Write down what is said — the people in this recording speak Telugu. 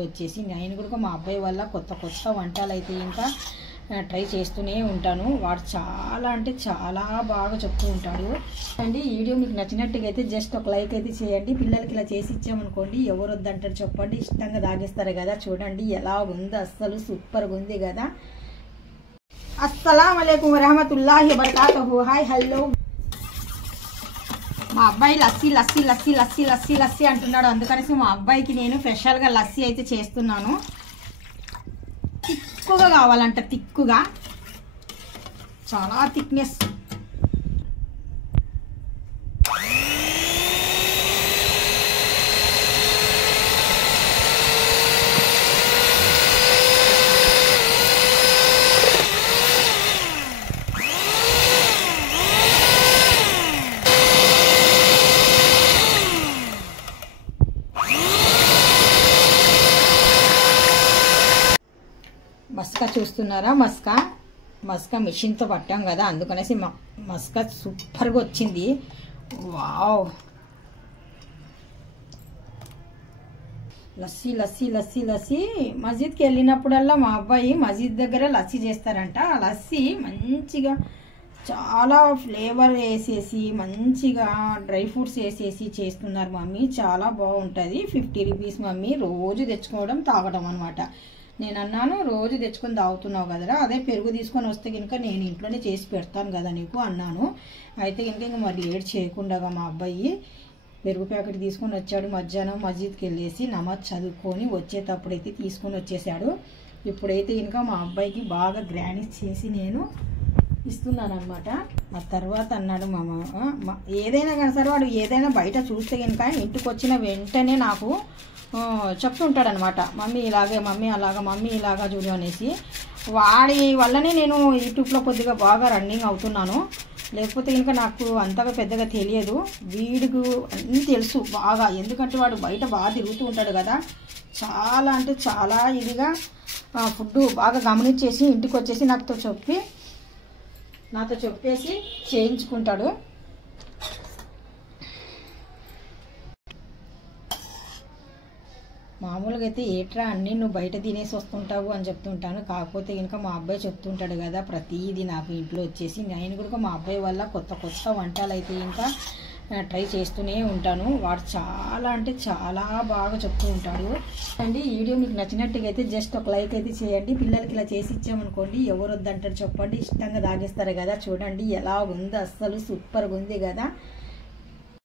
వచ్చేసి నేను కూడా మా అబ్బాయి వల్ల కొత్త వంటలు అయితే ఇంకా ట్రై చేస్తూనే ఉంటాను. వాడు చాలా అంటే చాలా బాగా చెప్తూ ఉంటాడు అండి. ఈ వీడియో మీకు నచ్చినట్టుగా అయితే జస్ట్ ఒక లైక్ అయితే చేయండి. పిల్లలకి ఇలా చేసి ఇచ్చామనుకోండి ఎవరు వద్దంటారు చెప్పండి, ఇష్టంగా తాగేస్తారు కదా. చూడండి ఎలా ఉంది, అస్సలు సూపర్గా ఉంది కదా. అస్సలాము అలైకుం వరహమతుల్లాహి వబరకాతుహు. Hi hello. మా అబ్బాయి లస్సీ లస్సీ లస్సీ లస్సీ లస్సీ లస్సీ అంటున్నాడు. అందుకనేసి మా అబ్బాయికి నేను స్పెషల్గా లస్సీ అయితే చేస్తున్నాను. తిక్కుగా కావాలంట, తిక్కుగా, చాలా థిక్నెస్. మస్కా చూస్తున్నారా? మస్కా మిషన్తో పట్టాం కదా, అందుకనేసి మస్కా సూపర్గా వచ్చింది. వావ్. లస్సీ లస్సీ లస్సీ లస్సీ. మస్జిద్కి వెళ్ళినప్పుడల్లా మా అబ్బాయి మస్జిద్ దగ్గర లస్సీ చేస్తారంట. ఆ లస్సీ మంచిగా చాలా ఫ్లేవర్ వేసేసి మంచిగా డ్రై ఫ్రూట్స్ వేసేసి చేస్తున్నారు మమ్మీ. చాలా బాగుంటుంది. 50 రూపీస్ మమ్మీ. రోజు తెచ్చుకోవడం తాగడం అనమాట. నేను అన్నాను రోజు తెచ్చుకొని తాగుతున్నావు కదరా, అదే పెరుగు తీసుకొని వస్తే కనుక నేను ఇంట్లోనే చేసి పెడతాను కదా నీకు అన్నాను. అయితే కనుక ఇంక మరి లేట్ చేయకుండా మా అబ్బాయి పెరుగు ప్యాకెట్ తీసుకొని వచ్చాడు. మధ్యాహ్నం మస్జిద్కి వెళ్ళేసి నమాజ్ చదువుకొని వచ్చేటప్పుడు అయితే తీసుకొని వచ్చేసాడు. ఇప్పుడైతే ఇంకా మా అబ్బాయికి బాగా గ్రాండ్ చేసి నేను ఇస్తున్నాను అనమాట. ఆ తర్వాత అన్నాడు ఏదైనా కానీ సరే వాడు ఏదైనా బయట చూస్తే కనుక ఇంటికి వచ్చిన వెంటనే నాకు చెప్తుంటాడు అనమాట, మమ్మీ ఇలాగే, మమ్మీ అలాగా, మమ్మీ ఇలాగా చూడు అనేసి. వాడి వల్లనే నేను యూట్యూబ్లో కొద్దిగా బాగా రన్నింగ్ అవుతున్నాను. లేకపోతే ఇంకా నాకు అంతగా పెద్దగా తెలియదు. వీడికి అన్నీ తెలుసు బాగా, ఎందుకంటే వాడు బయట బాగా తిరుగుతూ ఉంటాడు కదా. చాలా అంటే చాలా ఇదిగా ఫుడ్ బాగా గమనించేసి ఇంటికి వచ్చేసి నాతో చెప్పేసి చేయించుకుంటాడు. మామూలుగా అయితే ఏట్రా అన్నీ నువ్వు బయట తినేసి వస్తుంటావు అని చెప్తుంటాను. కాకపోతే కనుక మా అబ్బాయి చెప్తుంటాడు కదా ప్రతిదీ నాకు ఇంట్లో వచ్చేసి. నేను కూడా మా అబ్బాయి వల్ల కొత్త వంటలు అయితే ఇంకా ట్రై చేస్తూనే ఉంటాను. వాడు చాలా అంటే చాలా బాగా చెప్తూ ఉంటాడు అండి. ఈ వీడియో మీకు నచ్చినట్టుగా అయితే జస్ట్ ఒక లైక్ అయితే చేయండి. పిల్లలకి ఇలా చేసి ఇచ్చామనుకోండి ఎవరు వద్దంటారు చెప్పండి, ఇష్టంగా తాగేస్తారు కదా. చూడండి ఎలా ఉంది, అస్సలు సూపర్గా ఉంది కదా.